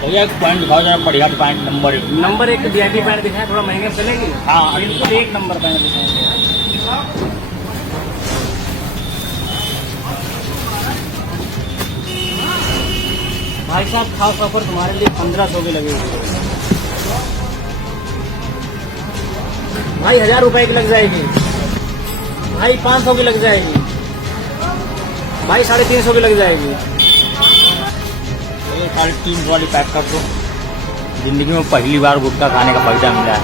भैया एक पॉइंट दिखाओ जरा बढ़िया point number 1। Number 1 VIP pant दिखाएं, थोड़ा महंगे चलेगी। हाँ बिल्कुल 1 नंबर पैंट दिखाएंगे। भाई साहब खास ऑफर तुम्हारे लिए 1500 की लगेगी भाई। 1000 रुपए की लग जाएगी भाई। 500 की लग जाएगी भाई। 350 की लग जाएगी। 350 वाली पैक कर दो। जिंदगी में पहली बार गुटखा खाने का फायदा मिला है।